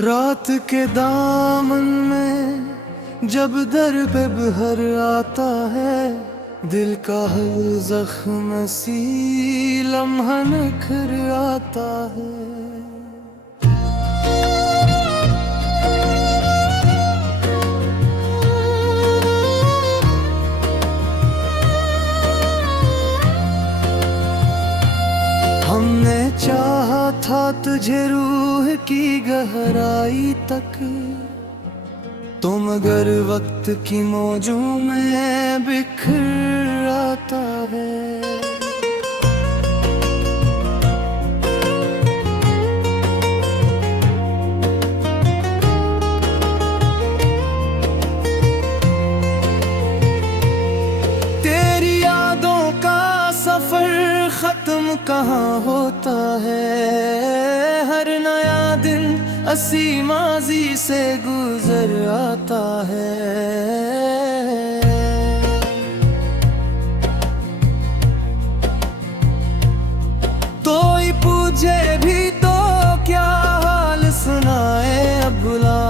रात के दामन में जब दर पे बहर आता है, दिल का हर जख्म सी लम्हा निखर आता है। हमने चाहा था तुझे रूह की गहराई तक, तो मगर वक्त की मौजों में बिखर आता है। तेरी यादों का सफर खत्म कहाँ होता है, हर नया दिन असी माजी से गुजर आता है। कोई पूछे भी तो क्या हाल सुनाए, अब बुला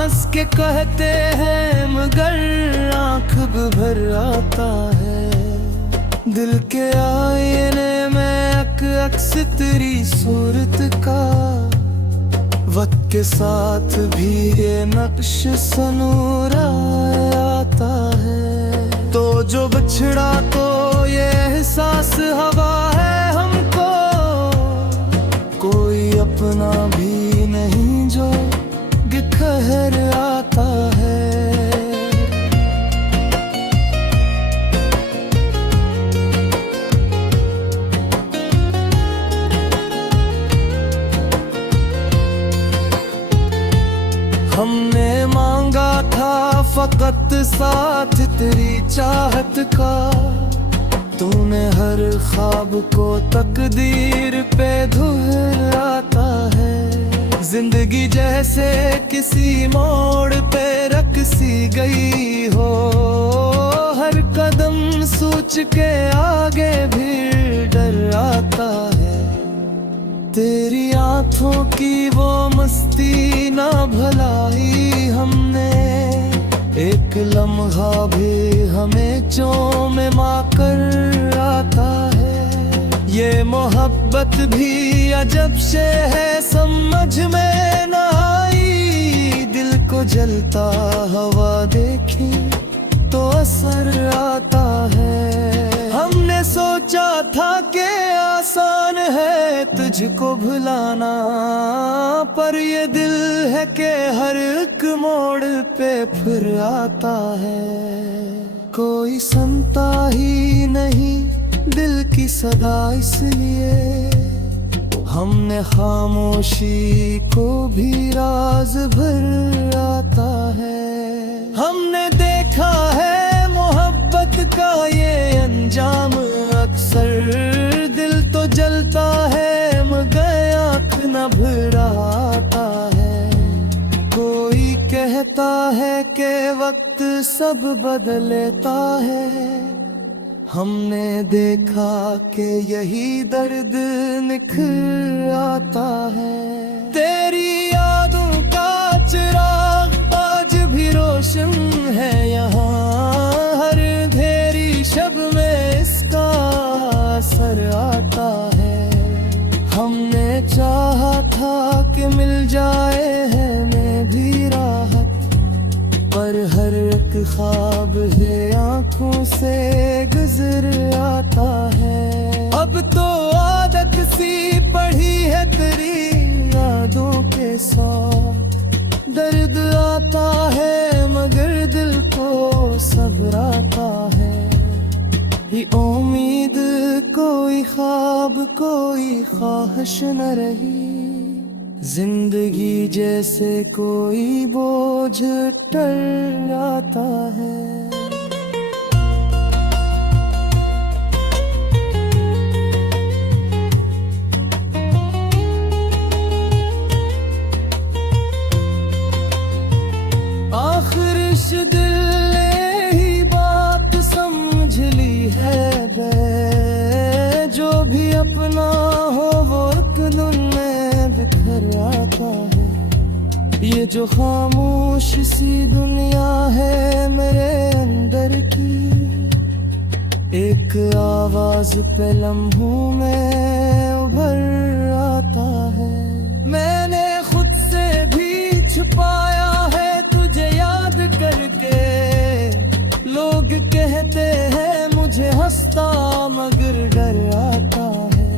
हंस के कहते हैं मगर आंख भर आता है। दिल के आईने में अक्स तेरी सूरत का, वक्त के साथ भी ये नक्श सनूर आता है। तो जो बिछड़ा तो ये एहसास हवा है हमको, कोई अपना भी नहीं जो बिखर आता है। हमने मांगा था फकत साथ तेरी चाहत का, तूने हर ख्वाब को तकदीर पे धुलाता है। जिंदगी जैसे किसी मोड़ पे रख सी गई हो, हर कदम सोच के आगे भी डर आता है। तेरी आंखों की वो मस्ती ना भलाई हमने, एक लम्हा भी हमें चोम कर आता है। ये मोहब्बत भी अजब से है समझ में ना आई, दिल को जलता हवा देखी तो असर आता है। हमने सोचा था कि आसान है तुझको भुलाना, पर ये दिल है कि हर एक मोड़ पे फिर आता है। कोई सुनता ही नहीं दिल की सदा, इसलिए हमने खामोशी को भी राज भर आता है। हमने देखा है मोहब्बत का ये अंजाम अक्सर, दिल तो जलता है मगर आँख न भर आता है। कोई कहता है कि वक्त सब बदल लेता है, हमने देखा कि यही दर्द निखर आता है। तेरी यादों का चिराग आज भी रोशन है यहाँ, हर अंधेरी शब में इसका असर आता है। हमने चाहा था कि मिल जाए हमें भी राहत, पर हर एक ख्वाब है आँखों से गुजर आता है। अब तो आदत सी पड़ी है तेरी यादों के साथ, दर्द आता है मगर दिल को सब्र आता है। ये उम्मीद कोई ख्वाब कोई ख्वाहिश न रही, जिंदगी जैसे कोई बोझ टल आता है। आखिर इस दिल ने ही बात समझ ली है बे, जो भी अपना हो वो एक दिन में बिखर आता है। जो खामोश सी दुनिया है मेरे अंदर की, एक आवाज पे लम्हों में उभर आता है। मैंने खुद से भी छुपाया है तुझे याद करके, लोग कहते हैं मुझे हंसता मगर डर आता है।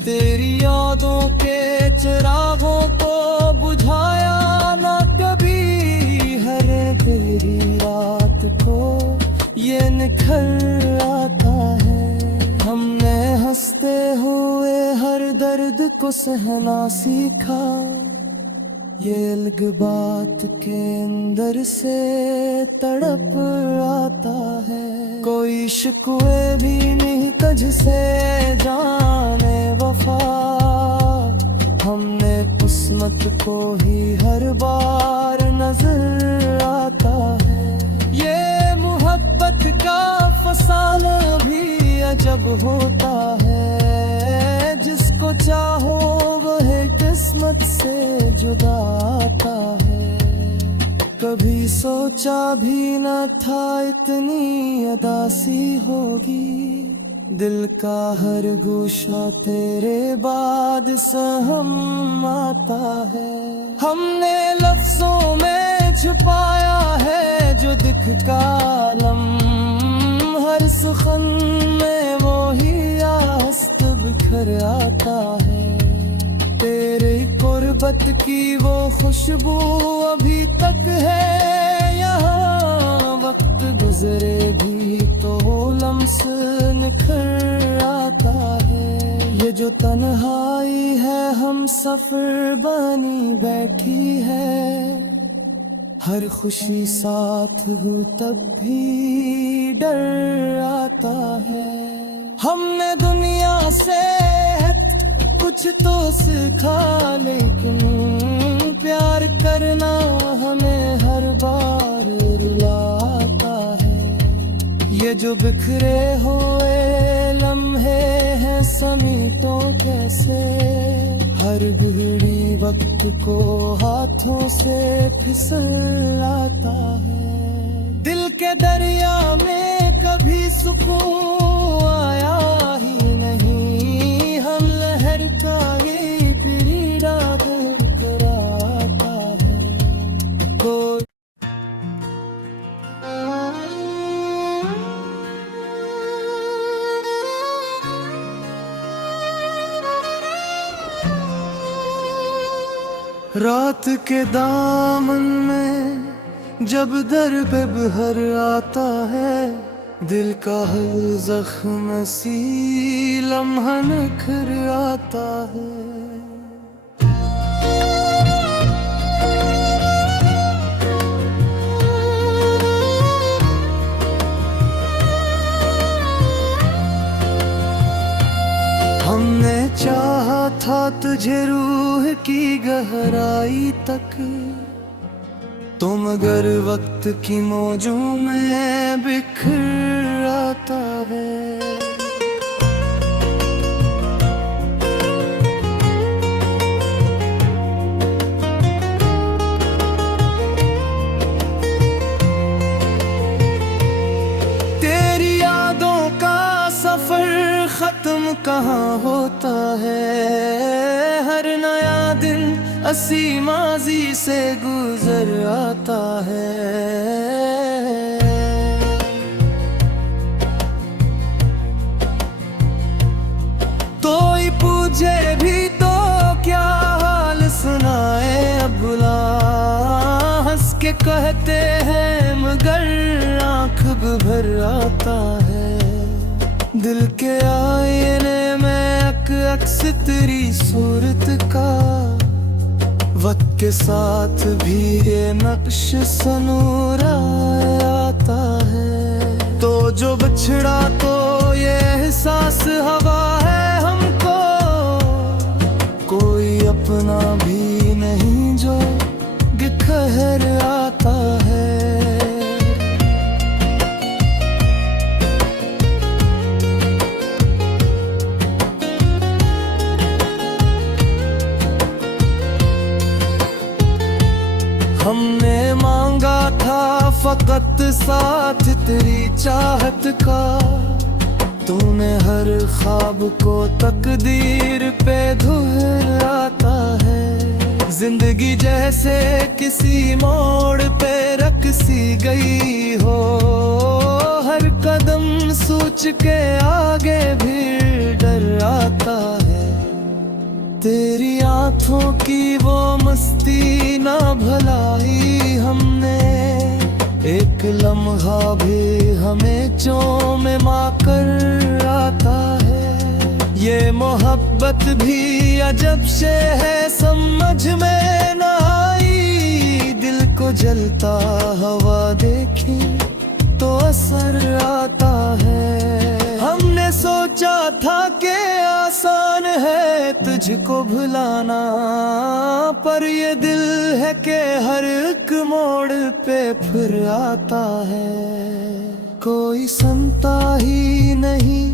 तेरी यादों के चिरागों को बुझाया ना कभी, हर गहरी रात को ये निखर आता है। हमने हंसते हुए हर दर्द को सहना सीखा, ये अलग बात के अंदर से तड़प आता है। कोई शिकवे भी नहीं तुझसे जाने वफा, हमने किस्मत को ही हर बार नजर आता है। ये मोहब्बत का फसाना भी अजब होता है, जिसको चाहो वह किस्मत से जुदा आता है। कभी सोचा भी न था इतनी अदासी होगी, दिल का हर गोशा तेरे बाद सहम आता है। हमने लफ्जों में छुपाया है जो दिख का आलम, हर सुखन में वो ही आस्त बिखर आता है। तेरे गुर्बत की वो खुशबू अभी तक है यहाँ, वक्त गुजरे भी तो लम्स निखर आता है। ये जो तन्हाई है हम सफर बनी बैठी है, हर खुशी साथ हो तब भी डर आता है। हमने दुनिया से कुछ तो सीखा, लेकिन प्यार करना हमें हर बार रुलाता है। ये जो बिखरे हुए लम्हे हैं समीटों कैसे, हर घड़ी वक्त को हाथों से फिसल आता है। दिल के दरिया में कभी सुकून आया ही नहीं, हम लहर का ही पीड़ा कराता है। कोई रात के दामन में जब दर पे बहर आता है, दिल का हर जख्म सी लम्हा निखर आता है। हमने चाहा था तुझे रूह की गहराई तक, तो मगर वक्त की मौजों में बिखर आता है। तेरी यादों का सफर खत्म कहाँ होता है, हर नया दिन असी माजी से गुजर आता है। कोई पूछे भी तो क्या हाल सुनाए, अब बुला हंस के कहते हैं मगर आँख भर आता है। दिल के आईने में अक्स तेरी सूरत का, वक्त के साथ भी ये नक्श सनूर आता है। तो जो बिछड़ा तो ये एहसास हवा है हमको, कोई अपना भी नहीं जो बिखर आता है। मैंने मांगा था फकत साथ तेरी चाहत का, तूने हर ख्वाब को तकदीर पे धुलाता है। जिंदगी जैसे किसी मोड़ पे रख सी गई हो, हर कदम सोच के आगे भी डर आता है। तेरी आंखों की वो मस्ती ना भलाई हमने, एक लम्हा भी हमें चोम कर आता है। ये मोहब्बत भी अजब से है समझ में ना आई, दिल को जलता हवा देखी तो असर आता है। हमने सोचा था कि आसान है तुझको भुलाना, पर ये दिल है कि हर एक मोड़ पे फिर आता है। कोई सुनता ही नहीं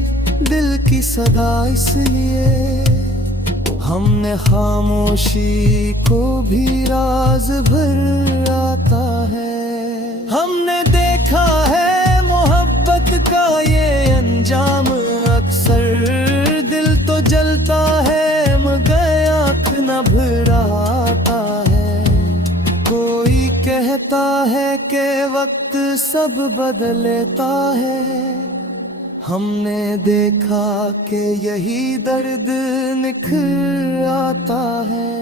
दिल की सदा, इसलिए हमने खामोशी को भी राज भर आता है। हमने देखा है मोहब्बत का ये अंजाम अक्सर, दिल तो जलता है मगर आँख न भर आता है। कोई कहता है कि वक्त सब बदल लेता है, हमने देखा कि यही दर्द निखर आता है।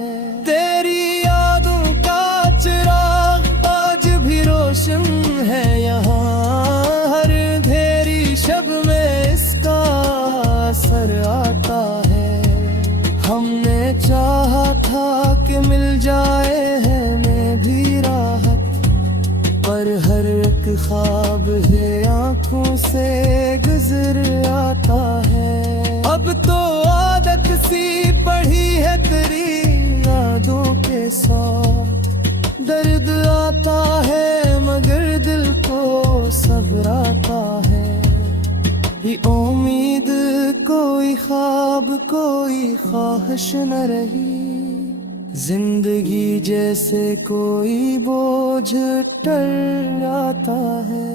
तेरी यादों का चिराग आज भी रोशन है यहाँ, हर अंधेरी शब में इसका असर आता है। हमने चाहा था कि मिल जाए हमें भी राहत, पर हर एक ख्वाब है आँखों से गुजर आता है। अब तो आदत सी पड़ी है तेरी यादों के साथ, दर्द आता है मगर दिल को सब्र आता है। ये उम्मीद कोई ख्वाब कोई ख्वाहिश न रही, जिंदगी जैसे कोई बोझ टल आता है।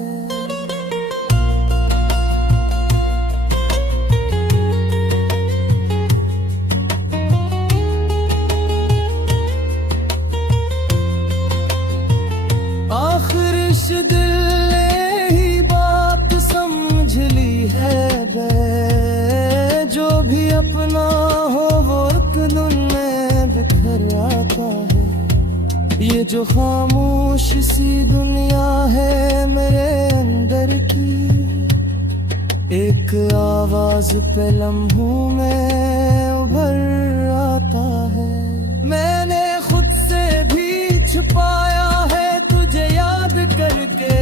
आखिर इस दिल ने ही बात समझ ली है बे, जो भी अपना हो वो एक दिन में बिखर आता है। ये जो खामोश सी दुनिया है मेरे अंदर की, एक आवाज पे लम्हों में उभर आता है। मैंने खुद से भी छुपाया है तुझे याद करके,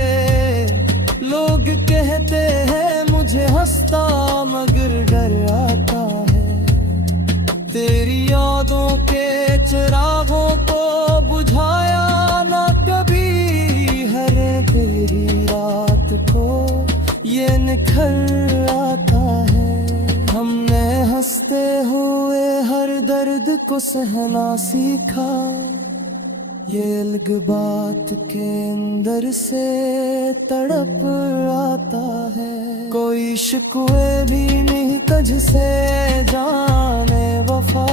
लोग कहते हैं मुझे हंसता मगर डर आता है। तेरी यादों के चिरागों को बुझाया ना कभी, हर तेरी रात को ये निखर आता है। हमने हंसते हुए हर दर्द को सहना सीखा, ये अलग बात के अंदर से तड़प आता है। कोई शिकवे भी नहीं तुझसे जाने वफा,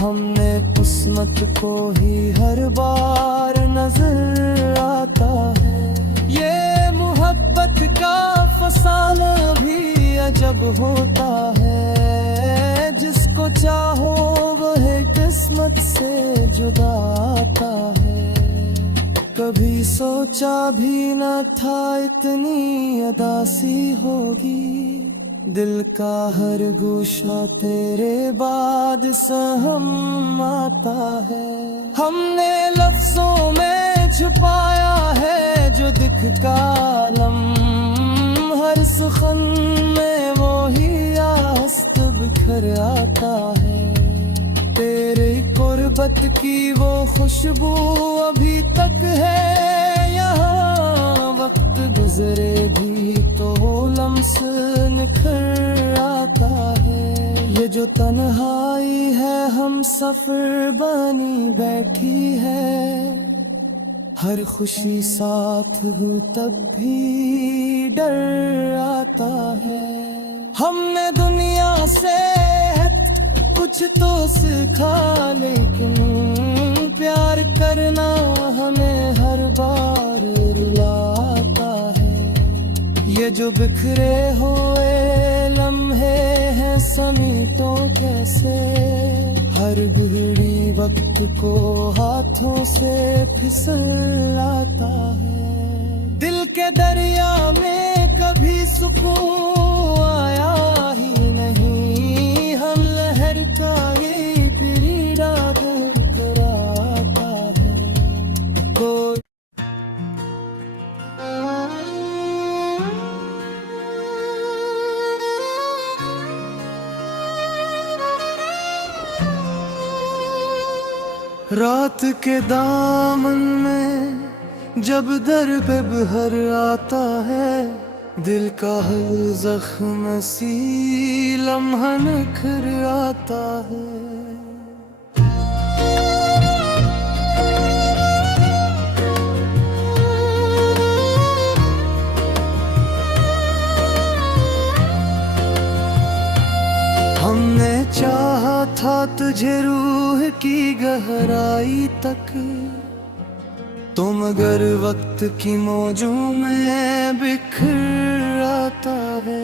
हमने किस्मत को ही हर बार नजर आता है। ये मोहब्बत का फसाना भी अजब होता है, जिसको चाहो वह किस्मत से जुदा आता है। कभी सोचा भी न था इतनी अदासी होगी, दिल का हर गोशा तेरे बाद सहम आता है। हमने लफ्जों में छुपाया है जो दिख का आलम, हर सुखन में वो ही आस्त बिखर आता है। तेरे गुर्बत की वो खुशबू अभी तक है यहाँ, वक्त गुजरे भी तो लम्स निखर आता है। ये जो तन्हाई है हम सफर बनी बैठी है, हर खुशी साथ हो तब भी डर आता है। हमने दुनिया से कुछ तो सीखा, लेकिन प्यार करना हमें हर बार रुलाता है। ये जो बिखरे हुए लम्हे हैं समीटों कैसे, हर घड़ी वक्त को हाथों से फिसल आता है। दिल के दरिया में कभी सुकून आया ही नहीं, हम लहर का ही पीड़ा कराता है। कोई रात के दामन में जब दर पे बहर आता है, दिल का हर जख्म सी लम्हा निखर आता है। हमने चाहा था तुझे रूह की गहराई तक, तो मगर वक्त की मौजों में बिखर आता है।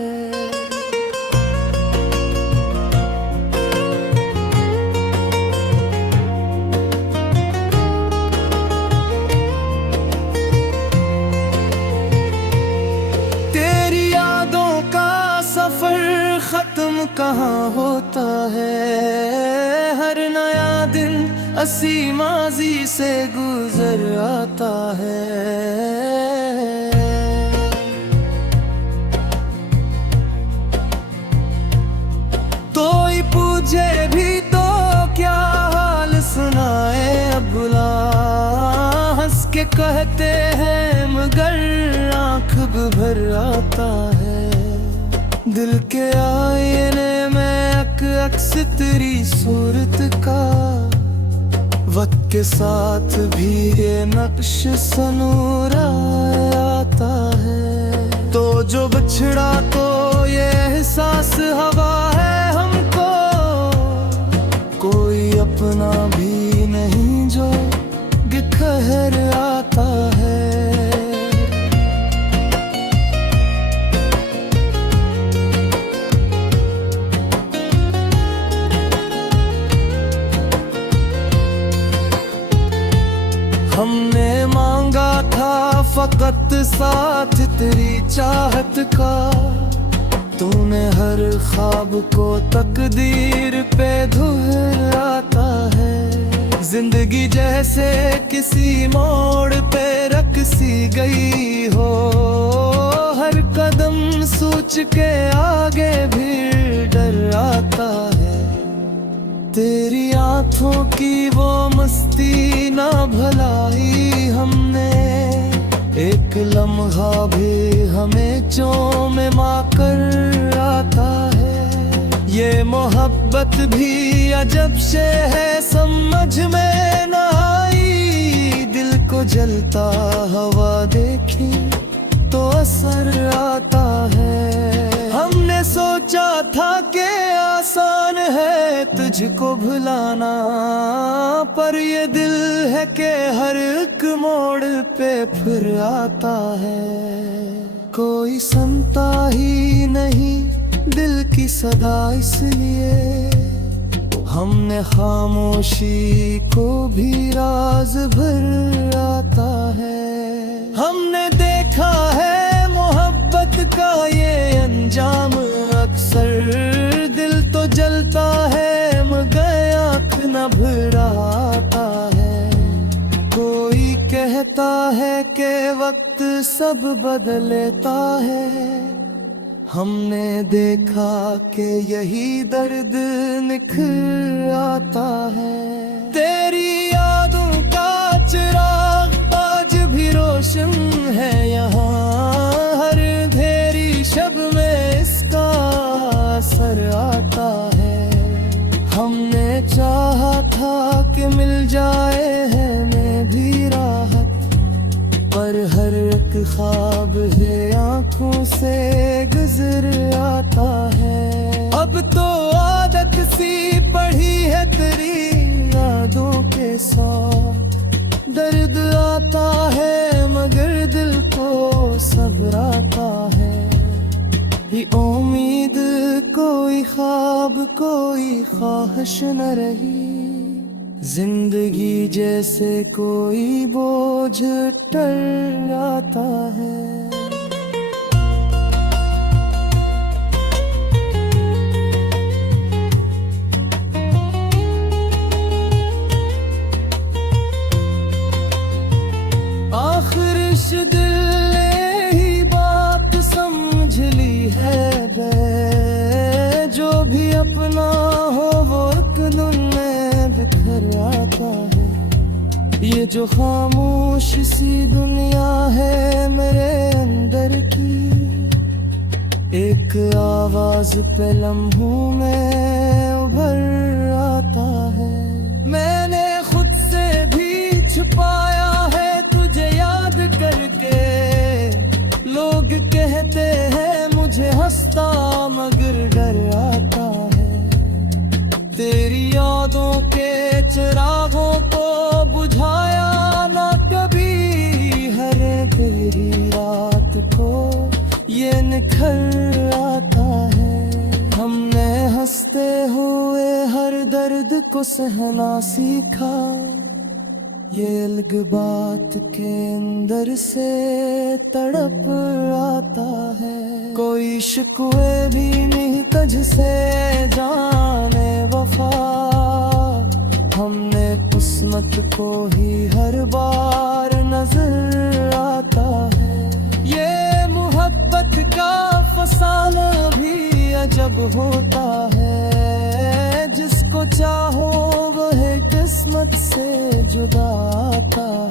तेरी यादों का सफर खत्म कहाँ होता है, हर नया दिन असी माजी से गुजर आता है। कोई पूछे भी तो क्या हाल सुनाए, अब बुला हंस के कहते हैं मगर आँख भर आता है। दिल के आईने में अक्स तेरी सूरत का, वक्त के साथ भी ये नक्श सनूर आता है। तो जो बिछड़ा तो ये एहसास हवा है हमको, कोई अपना भी नहीं जो बिखर आता है। हमने मांगा था फकत साथ तेरी चाहत का, तूने हर ख्वाब को तकदीर पे धुलाता है। जिंदगी जैसे किसी मोड़ पे रख सी गई हो, हर कदम सोच के आगे भी डर आता है। तेरी आँखों की वो मस्ती ना भलाई हमने, एक लम्हा भी हमें चोम मा कर आता है। ये मोहब्बत भी अजब से है समझ में ना आई, दिल को जलता हवा देखी तो असर आता है। हमने सोचा था कि आसान है तुझको भुलाना, पर ये दिल है कि हर एक मोड़ पे फिर आता है। कोई सुनता ही नहीं दिल की सदा, इसलिए हमने खामोशी को भी राज भर आता है। हमने देखा है मोहब्बत का ये अंजाम अक्सर, दिल तो जलता है मगर आँख न भर आता है। कोई कहता है कि वक्त सब बदल लेता है, हमने देखा कि यही दर्द निखर आता है। तेरी यादों का चिराग आज भी रोशन है यहाँ, हर अंधेरी शब में इसका असर आता है। हमने चाहा था कि मिल जाए हमें भी राहत, हर एक ख्वाब है आंखों से गुजर आता है। अब तो आदत सी पड़ी है तेरी यादों के साथ, दर्द आता है मगर दिल को सब्र आता है। ये उम्मीद कोई ख्वाब कोई ख्वाहिश न रही, जिंदगी जैसे कोई बोझ टल आता है। आखिर इस दिल ने ही बात समझ ली है बे, जो भी अपना हो वो एक दिन में बिखर आता है। ये जो खामोश सी दुनिया है मेरे अंदर की, एक आवाज पे लम्हों में उभर आता है। मैंने खुद से भी छुपाया है तुझे याद करके, लोग कहते हैं मुझे हंसता मगर डर आता है। तेरी यादों के चिरागों को बुझाया ना कभी, हर तेरी रात को ये निखर आता है। हमने हंसते हुए हर दर्द को सहना सीखा, ये अलग बात के अंदर से तड़प आता है। कोई शिकवे भी नहीं तुझसे जाने वफा, हमने किस्मत को ही हर बार नजर आता है। ये मोहब्बत का फसाना भी अजब होता है, जिसको चाहो वह किस्मत से जुदा आता है।